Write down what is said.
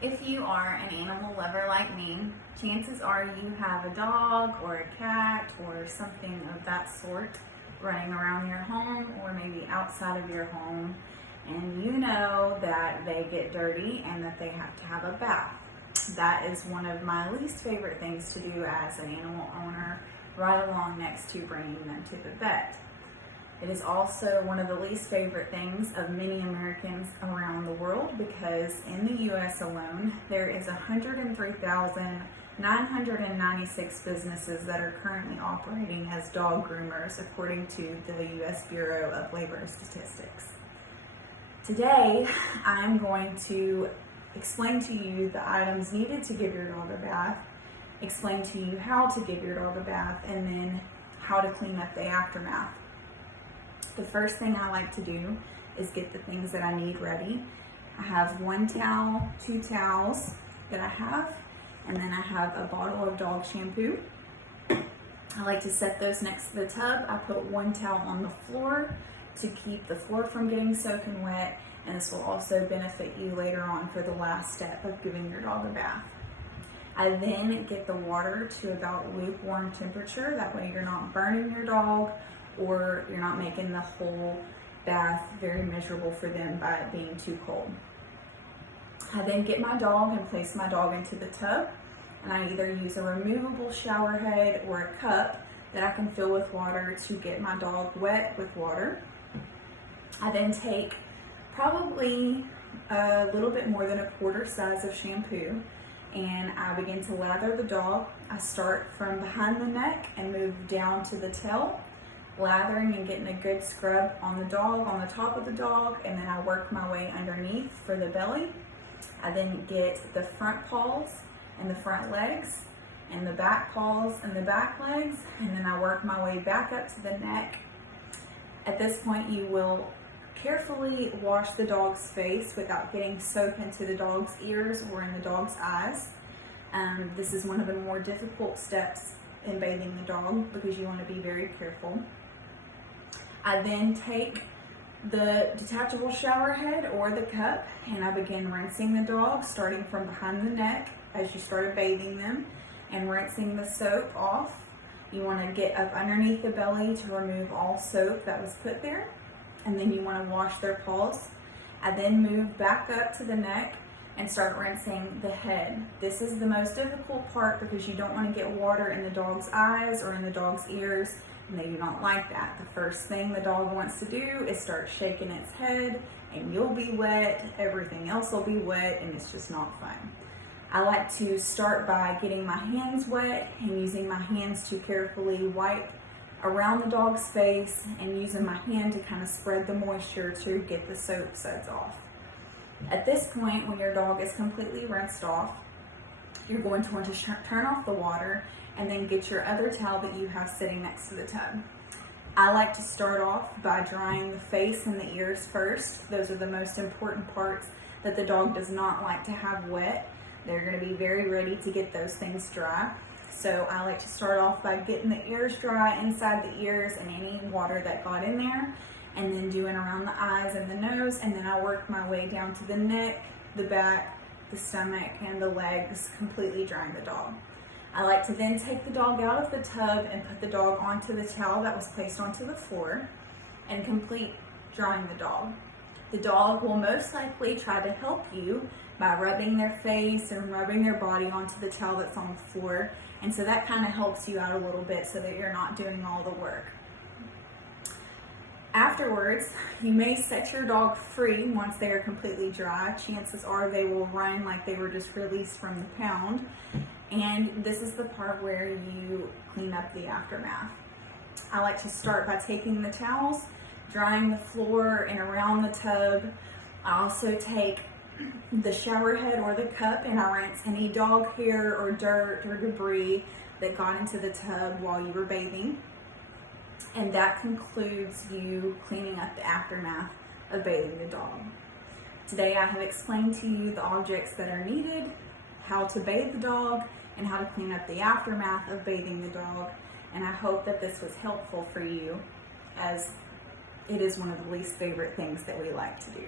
If you are an animal lover like me, chances are you have a dog or a cat or something of that sort running around your home or maybe outside of your home, and you know that they get dirty and that they have to have a bath. That is one of my least favorite things to do as an animal owner, right along next to bringing them to the vet. It is also one of the least favorite things of many Americans around the world because in the U.S. alone, there is 103,996 businesses that are currently operating as dog groomers, according to the U.S. Bureau of Labor Statistics. Today, I'm going to explain to you the items needed to give your dog a bath, explain to you how to give your dog a bath, and then how to clean up the aftermath. The first thing I like to do is get the things that I need ready. I have one towel, two towels that I have, and then I have a bottle of dog shampoo. I like to set those next to the tub. I put one towel on the floor to keep the floor from getting soaking wet, and this will also benefit you later on for the last step of giving your dog a bath. I then get the water to about lukewarm temperature. That way you're not burning your dog or you're not making the whole bath very miserable for them by it being too cold. I then get my dog and place my dog into the tub, and I either use a removable shower head or a cup that I can fill with water to get my dog wet with water. I then take probably a little bit more than a quarter size of shampoo, and I begin to lather the dog. I start from behind the neck and move down to the tail, lathering and getting a good scrub on the dog, on the top of the dog, and then I work my way underneath for the belly. I then get the front paws and the front legs and the back paws and the back legs, and then I work my way back up to the neck. At this point, you will carefully wash the dog's face without getting soap into the dog's ears or in the dog's eyes. This is one of the more difficult steps in bathing the dog because you want to be very careful. I then take the detachable shower head or the cup and I begin rinsing the dog, starting from behind the neck as you started bathing them and rinsing the soap off. You want to get up underneath the belly to remove all soap that was put there, and then you want to wash their paws. I then move back up to the neck and start rinsing the head. This is the most difficult part because you don't want to get water in the dog's eyes or in the dog's ears, and they do not like that. The first thing the dog wants to do is start shaking its head, and you'll be wet, everything else will be wet, and it's just not fun. I like to start by getting my hands wet and using my hands to carefully wipe around the dog's face and using my hand to kind of spread the moisture to get the soap suds off. At this point, when your dog is completely rinsed off, you're going to want to turn off the water and then get your other towel that you have sitting next to the tub. I like to start off by drying the face and the ears first. Those are the most important parts that the dog does not like to have wet. They're going to be very ready to get those things dry. So I like to start off by getting the ears dry, inside the ears and any water that got in there, and then doing around the eyes and the nose, and then I work my way down to the neck, the back, the stomach, and the legs, completely drying the dog. I like to then take the dog out of the tub and put the dog onto the towel that was placed onto the floor and complete drying the dog. The dog will most likely try to help you by rubbing their face and rubbing their body onto the towel that's on the floor, and so that kind of helps you out a little bit so that you're not doing all the work. Afterwards, you may set your dog free once they are completely dry. Chances are they will run like they were just released from the pound, and this is the part where you clean up the aftermath. I like to start by taking the towels, drying the floor and around the tub. I also take the shower head or the cup and I rinse any dog hair or dirt or debris that got into the tub while you were bathing. And that concludes you cleaning up the aftermath of bathing the dog. Today I have explained to you the objects that are needed, how to bathe the dog, and how to clean up the aftermath of bathing the dog. And I hope that this was helpful for you, as it is one of the least favorite things that we like to do.